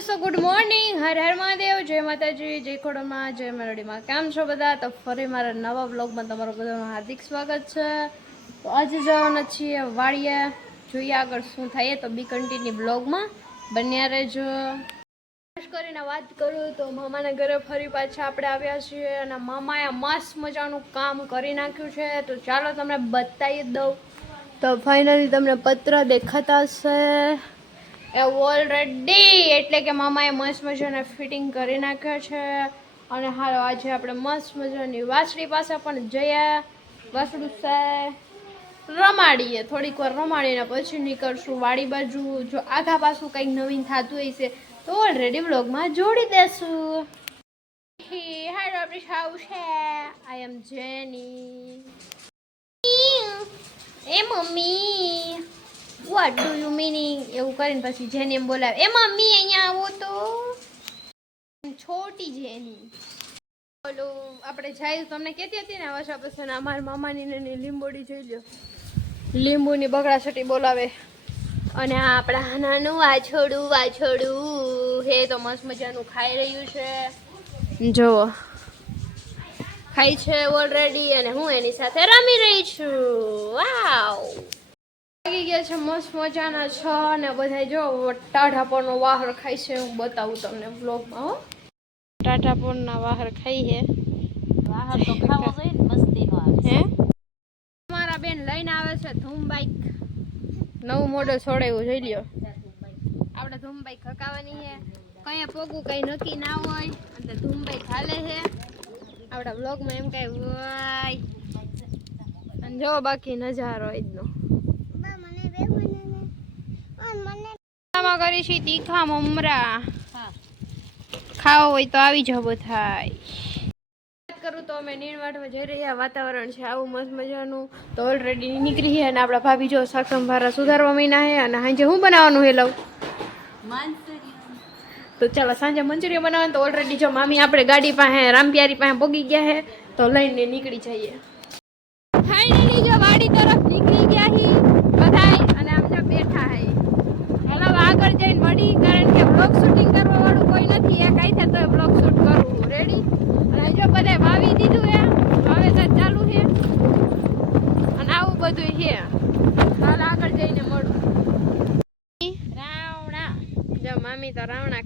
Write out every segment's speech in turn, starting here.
So good morning. Har Har Mahadev. જય માતાજી. જય ખોડોમાં. જય મરડીમાં. કેમ છો બધા? તો ફરી મારા નવા બ્લોગમાં તમારું બધાનું હાર્દિક સ્વાગત છે. તો આજે જવાના છીએ વાડીએ. જોઈએ આગળ શું થાય તો બી કન્ટિન્યુ બ્લોગમાં બન્યા રહેજો. ખાસ કરીને વાત કરું તો મામાના ઘરે ફરી પાછા આપણે આવ્યા છીએ અને મામાએ મસ્ત મજાનું કામ કરી નાખ્યું છે. તો ચાલો તમને બતાવી દઉં. તો ફાઇનલી તમને પત્ર દેખાતા હશે. એ ઓલરેડી એટલે કે મામાએ મસ્ત મજાના ફિટિંગ કરી નાખ્યા છે. અને હાલો, આજે આપણે મસ્ત મજાની વાસળી પાસે પણ જઈએ. વાસળું રમાડીએ. થોડીક વાર રમાડીને પછી નીકળશું વાડી બાજુ. જો આઘા પાછું કંઈક નવીન થતું હોય છે, તો ઓલરેડી બ્લોગમાં જોડી દેશું. હાલો આપણી સાવ છે? I am Jenny A mummy what do you meaning એવું કરીને પછી જેની એમ બોલાવે. એ મમ્મી અહીંયા આવો તો? છોટી જેની ઓલું આપણે જાય તમને કહેતી હતી ને વર્ષા પછી અમારા મામાની ને લીંબોડી જોઈ લ્યો. લીંબુની બગડા છટી બોલાવે. અને આ આપણા નાનું વાછોડું વાછોડું. હે, તો મસ્ત મજાનું ખાઈ રહ્યું છે. જુઓ. ખાઈ છે ઓલરેડી અને હું એની સાથે રમી રહી છું. વાવ લાગી ગયા છે મસ્ત મજાના છ અને બધા જો ટાઢાપોરનો વાહર ખાય છે હું બતાવું તમને બ્લોગમાં હો. ટાઢાપોરના વાહર ખાઈ છે. વાહર તો ખાવો જોઈએ ને મસ્તીનો આવે હે? મારા બેન લઈને આવે છે ધૂમ બાઈક નવું મોડલ છોડાયું જોઈ લ્યો. આપણે ધૂમ બાઈક હકાવાની છે. કઈ પોગું કઈ નક્કી ના હોય અને ધૂમ બાઈક હાલે છે. આપણા બ્લોગમાં એમ કઈ વાય અને જો બાકી નજારો આજનો આમાં કરી છે તીખા મમરા. હા. ખાવો હોય તો આવી જવો થાય વાત કરું તો અમે નીણવાટમાં જઈ રહ્યા વાતાવરણ છે આવું મસ્ત મજાનું. તો ઓલરેડી નીકળી છે અને આપણા ભાભી જો શાક સંભારા સુધારવા મહિના છે અને સાંજે શું બનાવવાનું છે લઉં તો ચાલો સાંજે મંચુરિયન બનાવવાનું તો ઓલરેડી જો મામી આપણે ગાડી પાસે રામપિયારી પાસે ભોગી ગયા છે તો લઈને નીકળી જઈએ ફાઇનલી જો વાડી તરફ નીકળી ગયા હી બધાય અને આમ જો બેઠા હે હાલો હવે આગળ જઈને મળી કારણ કે બ્લોગ શૂટિંગ કરવા વાળું કોઈ નથી એક આઈ તો બ્લોગ શૂટ કરવું રેડી અને જો બધાય વાવી દીધું હે વાવેતર ચાલુ છે અને આવું બધું છે હાલ આગળ જઈને મળું. રાવણા. જો મામી તો રાવણા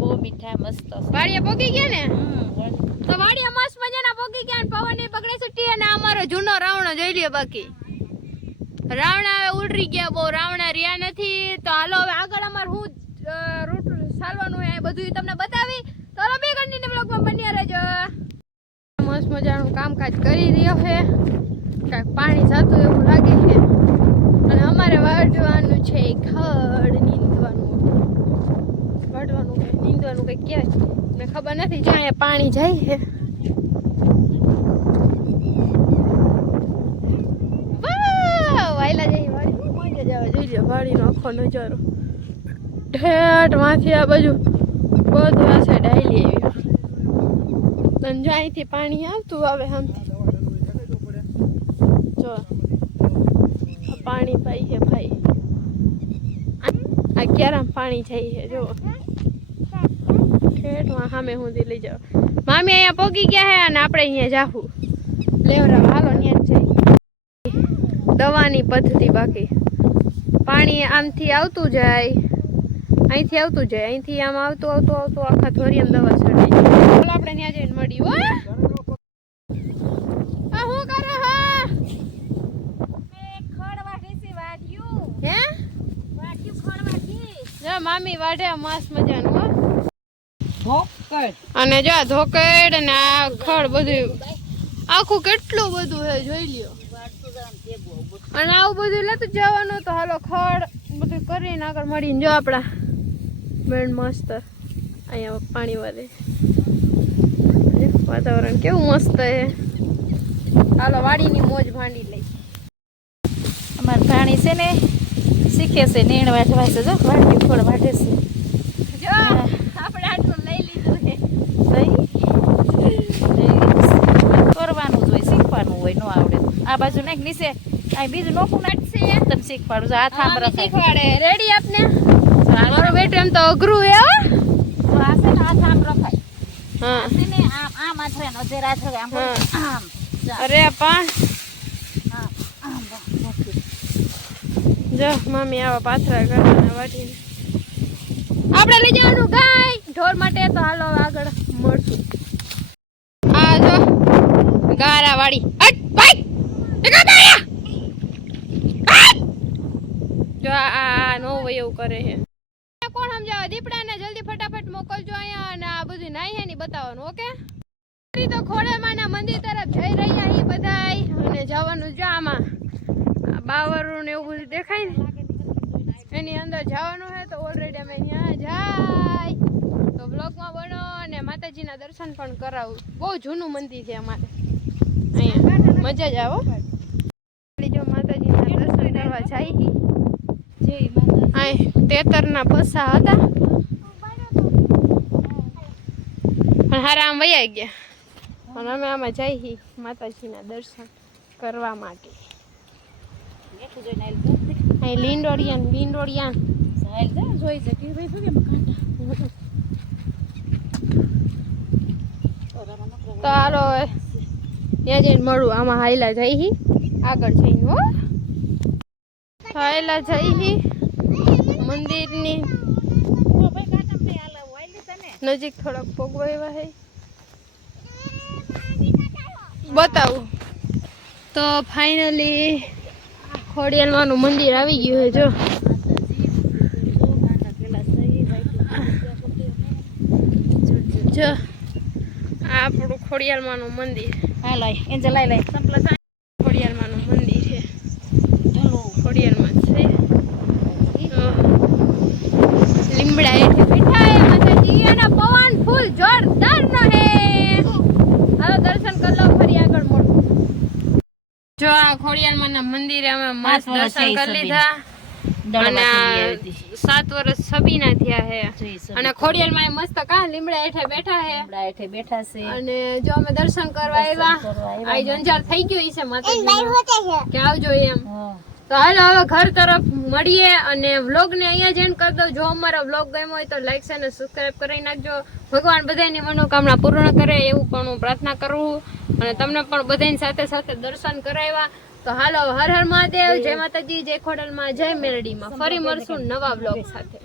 બહુ મીઠા મસ્ત. છે. વાડીએ પોગી ગયા ને? તો મસ્ત મજાના પોગી ગયા ને પવન એ પકડી છૂટી અને અમારો જૂનો રાવણો જોઈ લ્યો બાકી. રાવણા હવે ઉડરી ગયા બહુ રાવણા રહ્યા નથી. તો હાલો હવે આગળ અમાર હું રૂટ ચાલવાનું એ બધું તમને બતાવી. તો હાલો બે કન્ટિન્યુ બ્લોગમાં બન્યા રહેજો. મસ્ત મજાનું કામકાજ કરી રહ્યો છે. કાંઈક પાણી જતું એવું લાગે. વાઢવાનું છે ખડ નીંદવાનું. કાઢવાનું કે નીંદવાનું કંઈક કહેવાય મને ખબર નથી, જ્યાં અહીંયા પાણી જાય છે! વાયલા જ વાડીનો આખો નજારો. ઠેઠમાંથી આ બાજુ બધું આ સાઈડ આવી. જો પાણી આવતું આવે આમથી. જો પાણી પાઈ છે આ પાણી જાય છે જો ઠેઠમાં સામે સુધી લઈ જાઓ. મામી અહીંયા પોગી ગયા છે અને આપણે અહીંયા જાહું. લેવરા હાલો ત્યાં જ જઈ. દવાની પદ્ધતિ બાકી. પાણી આમથી આવતું જાય, અહીંથી આવતું જાય, અહીંથી આમ આવતું આવતું આવતું, આખા ધોરી એમ દવા ચાલો આપણે ત્યાં જઈને મળ્યું હો આ હું કરે હા ખડ વાઢી છે, વાઢ્યું. હે વાઢ્યું, ખડ વાઢી. જો મામી વાઢે મસ્ત મજાનું હો. અને જો આ ધોકડ અને આ ખડ બધું આખું કેટલું બધું છે જોઈ લ્યો. અને આવું બધું લેતું જવાનું તો હાલો ખડ બધું કરીને આગળ મળીને જો આપણા બેન મસ્ત અહીંયા પાણી વધે વાતાવરણ કેવું મસ્ત છે હાલો વાડીની મોજ ભાંડી લઈ અમારે ભાણી છે ને શીખે છે નીણ વાટવા છે જો વાટી ફળ વાટે છે. જો આપણે આટલું લઈ લીધું છે. કરવાનું જ હોય શીખવાનું હોય ન આવડે આ બાજુ નાખ નીચે. આ બીજું નોખું નાખશે છે. તને શીખવાડું આમ મમ્મી શીખવાડે. રેડી આપને? મારો બેટું એમ તો અઘરું હે. હો છે ને હાથ આમ રખાય હા. ને આમ આમ ને હા. આમ. અરે પણ આમ આમ રાખી. જો મમ્મી આવા પાથરા કરવાના વાટીને આપણે લઈ જવાનું, ગાય! ઢોર માટે તો હાલો આગળ મળશું. આ જો ગારા વાળી. અટ ભાઈ! જો આ નો એવું કરે છે. કોણ સમજાવે? દીપડાને જલ્દી ફટાફટ મોકલજો અહીંયા અને આ બધું નાઈ ની બતાવવાનું, ઓકે? તો ખોડેમાના મંદિર તરફ જઈ રહ્યા એ બધાય. અને જવાનું જો આમાં. બાવરું ને એવું બધું દેખાય ને, એની અંદર જવાનું છે તો ઓલરેડી અમે ત્યાં જાય. તો બ્લોગમાં બનો અને માતાજીના દર્શન પણ કરાવું. બહુ જૂનું મંદિર છે અમારે. અહીંયા મજા જ આવો જો માતાજીના દર્શન કરવા જાય. અહીં તેતરના પસા હતા. પણ હારા આમ વયા ગયા. પણ અમે આમાં જઈ છી માતાજીના દર્શન કરવા માટે એટલું જોઈને આવેલ તો. અહીં લીંડોડિયાન લીંડોડિયાન સાહેલ જા, જોઈ છે કે ભાઈ શું કેમ તો હાલો ત્યાં જઈને મળું આમાં હાયલા જઈ હી. આગળ જઈને હો. હાઈલા જઈ હી. મંદિરની. નજીક થોડાક પોગવાયવા હે. બતાવું. તો ફાઇનલી ખોડિયાલમાંનું મંદિર આવી ગયું છે જો. જો. આ આપણું ખોડિયાલમાંનું મંદિર. હાલ આય, એન્જલ આય લાય. સંપલા જા. ખોડિયાલમાંનું મંદિર છે ચાલો. ખોડિયાલમાં છે તો લીમડા હેઠે બેઠા હે માતાજી અને પવન ફૂલ જોરદાર નો હે હવે દર્શન કરી લો ફરી આગળ મળું જો આ ખોડિયાલમાંના મંદિરે અમે મસ્ત વર્ષ દર્શન કરી લીધા. અને સાત વર્ષ સબીના થયા હે. અને ખોડિયાલમાં મસ્ત કા લીમડા હેઠે બેઠા હે. લીમડા હેઠે બેઠા છે. અને જો અમે દર્શન કરવા આવ્યા આઈ જંજાર થઈ ગયો છે માતાજી કે આવજો એમ. તો હાલો હવે ઘર તરફ મળીએ અને વ્લોગ ને અહીંયા જ end કરી દો જો અમારો વ્લોગ ગમ્યો હોય તો લાઈક અને સબસ્ક્રાઇબ કરી નાખજો. ભગવાન બધાની મનોકામના પૂર્ણ કરે એવું પણ હું પ્રાર્થના કરું. અને તમને પણ બધાની સાથે સાથે દર્શન કરાવ્યા. તો હાલો હર હર મહાદેવ જય. માતાજી જય ખોડલમાં જય મેરડીમાં. ફરી મળશું નવા બ્લોગ સાથે.